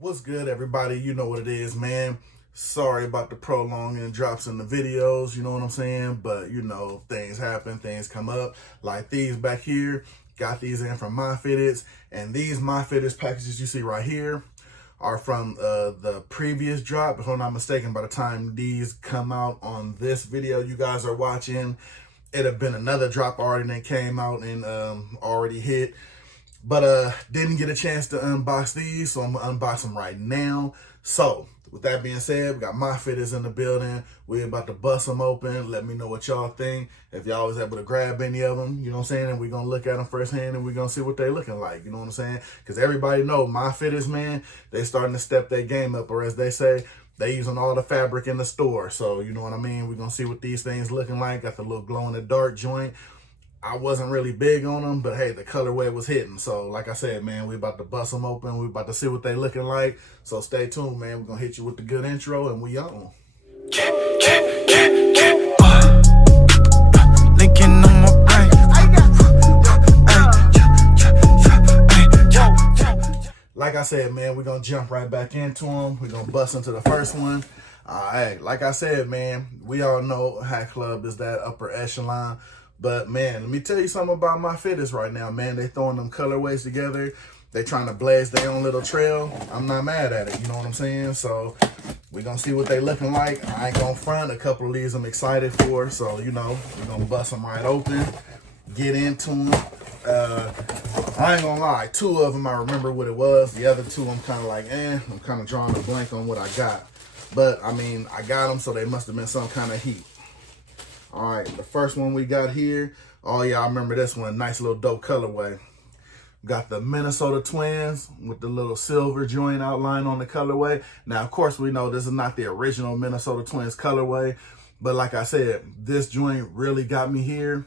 What's good, everybody? You know what it is, man. Sorry about the prolonging drops in the videos, you know what I'm saying? But, things happen, things come up. Like these back here, got these in from Myfitteds. And these Myfitteds packages you see right here are from the previous drop. If I'm not mistaken, by the time these come out on this video you guys are watching, it'd have been another drop already that came out and already hit. But didn't get a chance to unbox these, so I'm gonna unbox them right now. So with that being said, we got Myfitteds in the building. We're about to bust them open. Let me know what y'all think. If y'all was able to grab any of them, you know what I'm saying? And we're gonna look at them firsthand and we're gonna see what they looking like, you know what I'm saying? Because everybody know Myfitteds, man, they starting to step their game up, or as they say, they using all the fabric in the store. So you know what I mean? We're gonna see what these things looking like. Got the little glow in the dark joint. I wasn't really big on them, but hey, the colorway was hitting. So like I said, man, we about to bust them open. We about to see what they looking like. So stay tuned, man. We're going to hit you with the good intro and we on. Linking on my brain. Like I said, man, we're going to jump right back into them. We're going to bust into the first one. Hey, like I said, man, we all know Hat Club is that upper echelon. But, man, let me tell you something about Myfitteds right now, man. They throwing them colorways together. They trying to blaze their own little trail. I'm not mad at it, you know what I'm saying? So, we're going to see what they looking like. I ain't going to front. A couple of these I'm excited for. So, we're going to bust them right open. Get into them. I ain't going to lie. Two of them, I remember what it was. The other two, I'm kind of like, I'm kind of drawing a blank on what I got. But, I mean, I got them, so they must have been some kind of heat. All right, the first one we got here. Oh, yeah, I remember this one. Nice little dope colorway. Got the Minnesota Twins with the little silver joint outline on the colorway. Now, of course, we know this is not the original Minnesota Twins colorway. But like I said, this joint really got me here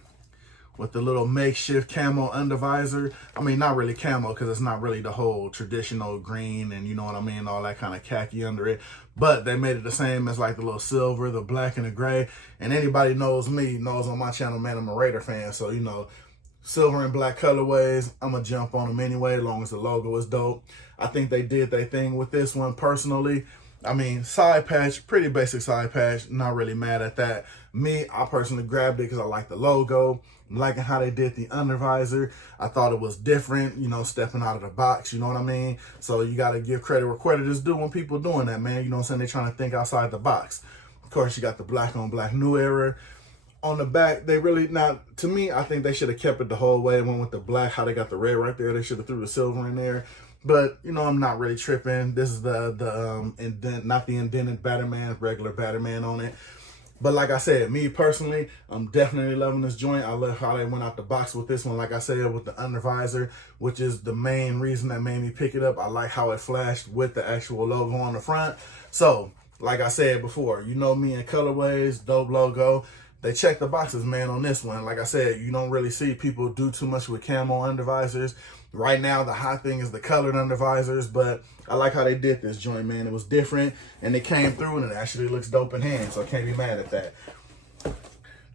with the little makeshift camo undervisor. I mean, not really camo because it's not really the whole traditional green and you know what I mean, all that kind of khaki under it. But they made it the same as like the little silver, the black and the gray. And anybody knows me, knows on my channel, man, I'm a Raider fan. So, silver and black colorways, I'm going to jump on them anyway, as long as the logo is dope. I think they did their thing with this one personally. I mean, side patch, pretty basic side patch. Not really mad at that. Me, I personally grabbed it because I like the logo. I'm liking how they did the undervisor. I thought it was different, stepping out of the box, you know what I mean? So you got to give credit where credit is due when people doing that, man. You know what I'm saying? They're trying to think outside the box. Of course, you got the black on black new era. On the back, they really not, to me, I think they should have kept it the whole way. Went with the black, how they got the red right there. They should have threw the silver in there. But, I'm not really tripping. This is the indent, not the indented Batterman, regular Batterman on it. But like I said, me personally, I'm definitely loving this joint. I love how they went out the box with this one, like I said, with the undervisor, which is the main reason that made me pick it up. I like how it flashed with the actual logo on the front. So, like I said before, you know me and colorways, dope logo. They check the boxes, man, on this one. Like I said, you don't really see people do too much with camo undervisors. Right now, the hot thing is the colored undervisors, but I like how they did this joint, man. It was different, and it came through, and it actually looks dope in hand, so I can't be mad at that.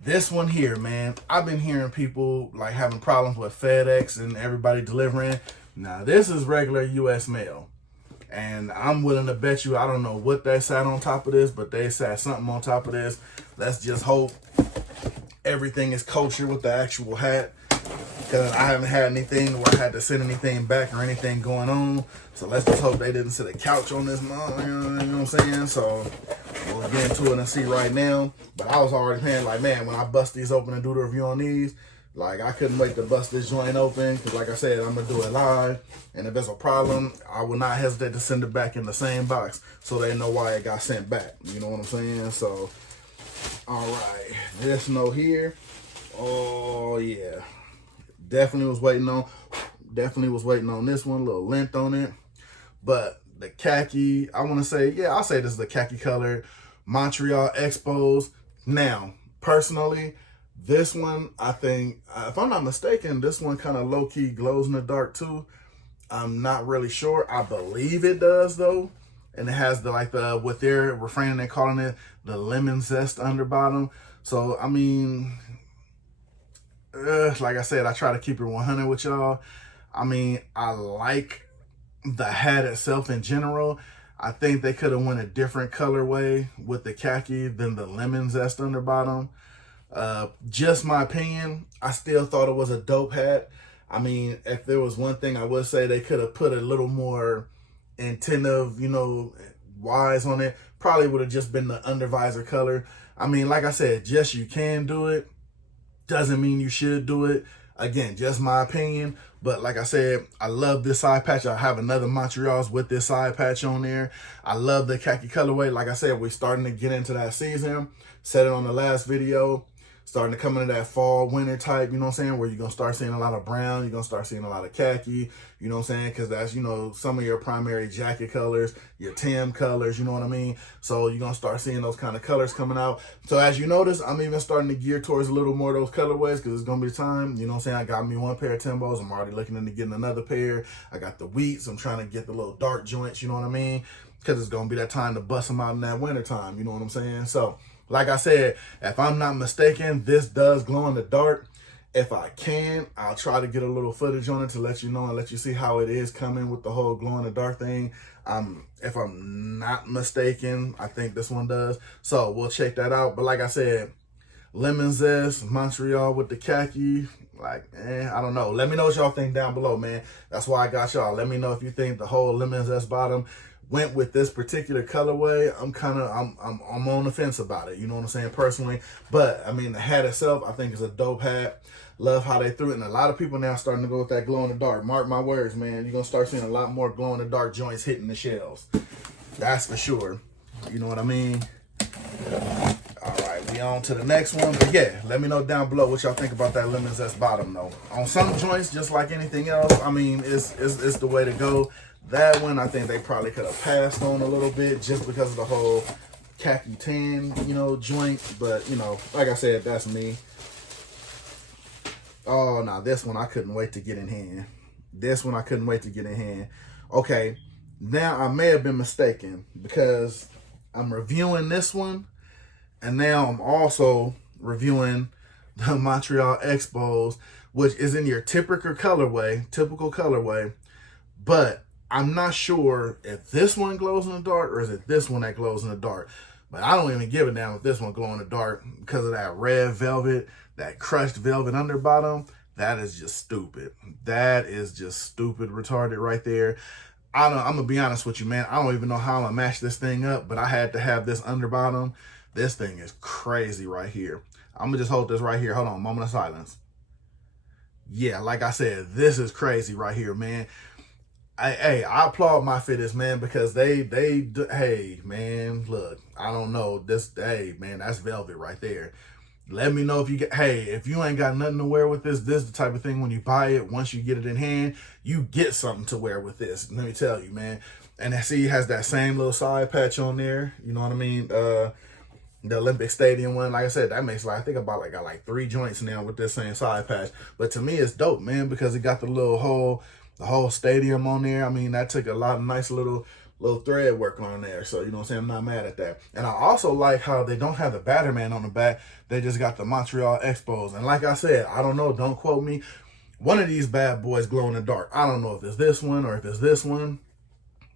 This one here, man, I've been hearing people, like, having problems with FedEx and everybody delivering. Now, this is regular U.S. mail, and I'm willing to bet you, I don't know what they sat on top of this, but they sat something on top of this. Let's just hope everything is kosher with the actual hat. Because I haven't had anything where I had to send anything back or anything going on. So let's just hope they didn't sit a couch on this mom, you know what I'm saying? So we'll get into it and see right now. But I was already saying, like, man, when I bust these open and do the review on these, like, I couldn't wait to bust this joint open. Because like I said, I'm going to do it live. And if there's a problem, I will not hesitate to send it back in the same box. So they know why it got sent back. You know what I'm saying? So, all right. This note here. Oh, yeah. Definitely was waiting on this one, a little length on it. But the khaki, I want to say, yeah, I'll say this is the khaki color Montreal Expos. Now, personally, this one, I think, if I'm not mistaken, this one kind of low-key glows in the dark too. I'm not really sure. I believe it does though. And it has the, with their refraining, they're calling it the lemon zest underbottom. So, I mean, like I said, I try to keep it 100 with y'all. I mean, I like the hat itself in general, I think they could have went a different colorway with the khaki than the lemon zest underbottom. Just my opinion, I still thought it was a dope hat. I mean, if there was one thing I would say, they could have put a little more attentive, wise on it. Probably would have just been the undervisor color. I mean, like I said, just you can do it. Doesn't mean you should do it. Again, just my opinion. But like I said, I love this side patch. I have another Montreal's with this side patch on there. I love the khaki colorway. Like I said, we're starting to get into that season. Said it on the last video. Starting to come into that fall, winter type, you know what I'm saying? Where you're going to start seeing a lot of brown. You're going to start seeing a lot of khaki, you know what I'm saying? Because that's, some of your primary jacket colors, your Tim colors, you know what I mean? So you're going to start seeing those kind of colors coming out. So as you notice, I'm even starting to gear towards a little more of those colorways because it's going to be time. You know what I'm saying? I got me one pair of Timbos. I'm already looking into getting another pair. I got the wheats. I'm trying to get the little dark joints, you know what I mean? Because it's going to be that time to bust them out in that winter time, you know what I'm saying? So, like I said, if I'm not mistaken, this does glow in the dark. If I can, I'll try to get a little footage on it to let you know and let you see how it is coming with the whole glow in the dark thing. If I'm not mistaken, I think this one does. So we'll check that out. But like I said, lemon zest, Montreal with the khaki, I don't know. Let me know what y'all think down below, man. That's why I got y'all. Let me know if you think the whole lemon zest bottom went with this particular colorway. I'm on the fence about it, you know what I'm saying, personally. But I mean, the hat itself, I think is a dope hat. Love how they threw it, and a lot of people now starting to go with that glow in the dark. Mark my words, man, you're gonna start seeing a lot more glow in the dark joints hitting the shelves. That's for sure. You know what I mean? All right, we on to the next one. But yeah, let me know down below what y'all think about that lemon zest bottom though. On some joints, just like anything else, I mean, it's the way to go. That one, I think they probably could have passed on a little bit just because of the whole khaki tan, joint. But, like I said, that's me. Oh, no, this one I couldn't wait to get in hand. This one I couldn't wait to get in hand. Okay, now I may have been mistaken because I'm reviewing this one. And now I'm also reviewing the Montreal Expos, which is in your typical colorway. But I'm not sure if this one glows in the dark or is it this one that glows in the dark. But I don't even give a damn if this one glows in the dark because of that red velvet, that crushed velvet underbottom. That is just stupid. That is just stupid retarded right there. I'm going to be honest with you, man. I don't even know how I'm going to match this thing up, but I had to have this underbottom. This thing is crazy right here. I'm going to just hold this right here. Hold on, moment of silence. Yeah, like I said, this is crazy right here, man. I applaud Myfitteds, man, because hey, man, look, I don't know, hey, man, that's velvet right there. Let me know if if you ain't got nothing to wear with this is the type of thing when you buy it, once you get it in hand, you get something to wear with this. Let me tell you, man. And I see it has that same little side patch on there, you know what I mean? The Olympic Stadium one, like I said, that makes I think about got like 3 joints now with this same side patch. But to me, it's dope, man, because it got the whole stadium on there. I mean, that took a lot of nice little thread work on there. So, you know what I'm saying? I'm not mad at that. And I also like how they don't have the Batterman on the back. They just got the Montreal Expos. And like I said, I don't know. Don't quote me. One of these bad boys glow in the dark. I don't know if it's this one or if it's this one.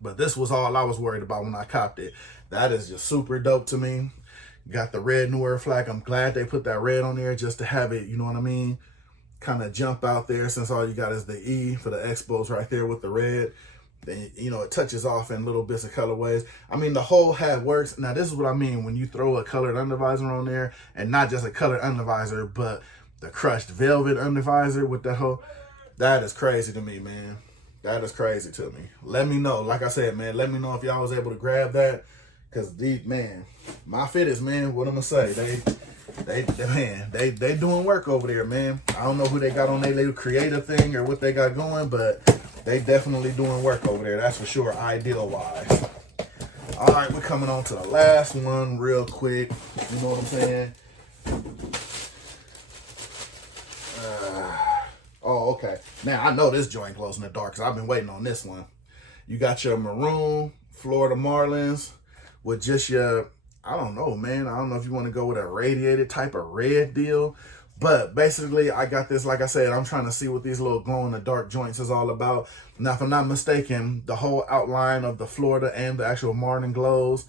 But this was all I was worried about when I copped it. That is just super dope to me. Got the red New Era flag. I'm glad they put that red on there just to have it, you know what I mean, kind of jump out there, since all you got is the E for the Expos right there with the red. Then, it touches off in little bits of colorways. I mean, the whole hat works. Now, this is what I mean when you throw a colored undervisor on there, and not just a colored undervisor, but the crushed velvet undervisor with that is crazy to me, man. That is crazy to me. Let me know. Like I said, man, let me know if y'all was able to grab that. Because Myfitteds, man, what I'm going to say, they doing work over there, man. I don't know who they got on their little creative thing or what they got going, but they definitely doing work over there. That's for sure, ideal-wise. All right, we're coming on to the last one real quick. You know what I'm saying? Oh, okay. Now, I know this joint glows in the dark because I've been waiting on this one. You got your maroon Florida Marlins with just your, I don't know, man. I don't know if you want to go with a radiated type of red deal, But basically, I got this, like I said, I'm trying to see what these little glow-in-the-dark joints is all about. Now, if I'm not mistaken, the whole outline of the Florida and the actual Marlin glows,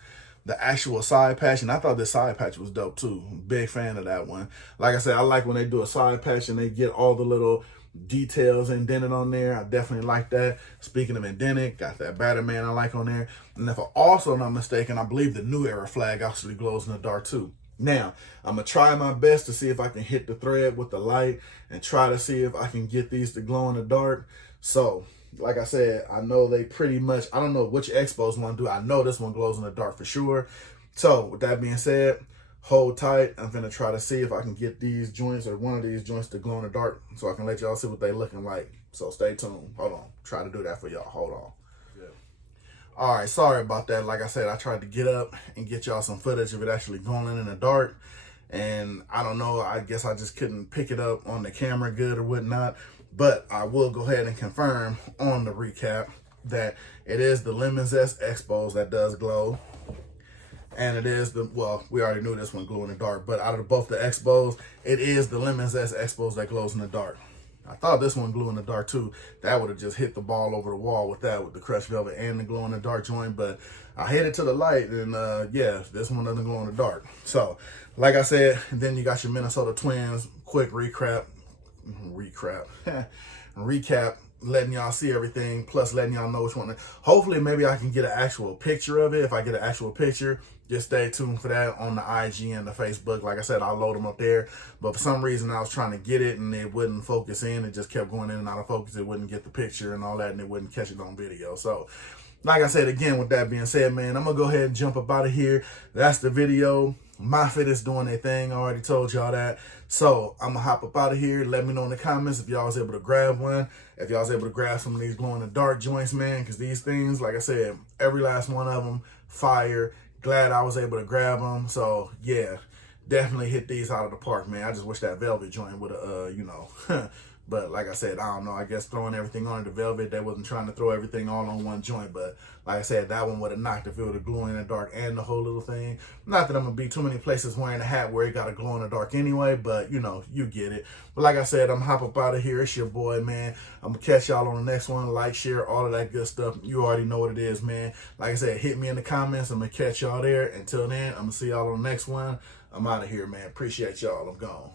the actual side patch, and I thought this side patch was dope too. Big fan of that one. Like I said, I like when they do a side patch and they get all the little details indented on there. I definitely like that. Speaking of indented, got that Batman I like on there. And if I'm also not mistaken, I believe the New Era flag actually glows in the dark too. Now, I'm going to try my best to see if I can hit the thread with the light and try to see if I can get these to glow in the dark. So, like I said, I know they pretty much, I don't know which Expos want to do. I know this one glows in the dark for sure. So, with that being said, hold tight. I'm going to try to see if I can get these joints or one of these joints to glow in the dark so I can let y'all see what they looking like. So, stay tuned. Hold on. Try to do that for y'all. Hold on. All right, sorry about that. Like I said, I tried to get up and get y'all some footage of it actually glowing in the dark. And I don't know, I guess I just couldn't pick it up on the camera good or whatnot. But I will go ahead and confirm on the recap that it is the Lemon Zest Expos that does glow. And it is the, well, we already knew this one glowed in the dark. But out of both the Expos, it is the Lemon Zest Expos that glows in the dark. I thought this one glue in the dark too. That would have just hit the ball over the wall with that, with the crushed velvet and the glow in the dark joint. But I hit it to the light, and yeah, this one doesn't glow in the dark. So, like I said, then you got your Minnesota Twins. Quick recap, letting y'all see everything, plus letting y'all know which one. Hopefully, maybe I can get an actual picture of it. If I get an actual picture, just stay tuned for that on the IG and the Facebook. Like I said, I'll load them up there. But for some reason, I was trying to get it, and it wouldn't focus in. It just kept going in and out of focus. It wouldn't get the picture and all that, and it wouldn't catch it on video. So, like I said, again, with that being said, man, I'm going to go ahead and jump up out of here. That's the video. Myfitteds doing their thing. I already told y'all that. So I'm going to hop up out of here. Let me know in the comments if y'all was able to grab one. If y'all was able to grab some of these glow-in-the-dark joints, man. Because these things, like I said, every last one of them, fire. Glad I was able to grab them. So, yeah, definitely hit these out of the park, man. I just wish that velvet joint would have, you know... But like I said, I don't know. I guess throwing everything on the velvet, they wasn't trying to throw everything all on one joint. But like I said, that one would have knocked if it would have glow in the dark and the whole little thing. Not that I'm going to be too many places wearing a hat where it got to glow in the dark anyway. But, you know, you get it. But like I said, I'm hop up out of here. It's your boy, man. I'm going to catch y'all on the next one. Like, share, all of that good stuff. You already know what it is, man. Like I said, hit me in the comments. I'm going to catch y'all there. Until then, I'm going to see y'all on the next one. I'm out of here, man. Appreciate y'all. I'm gone.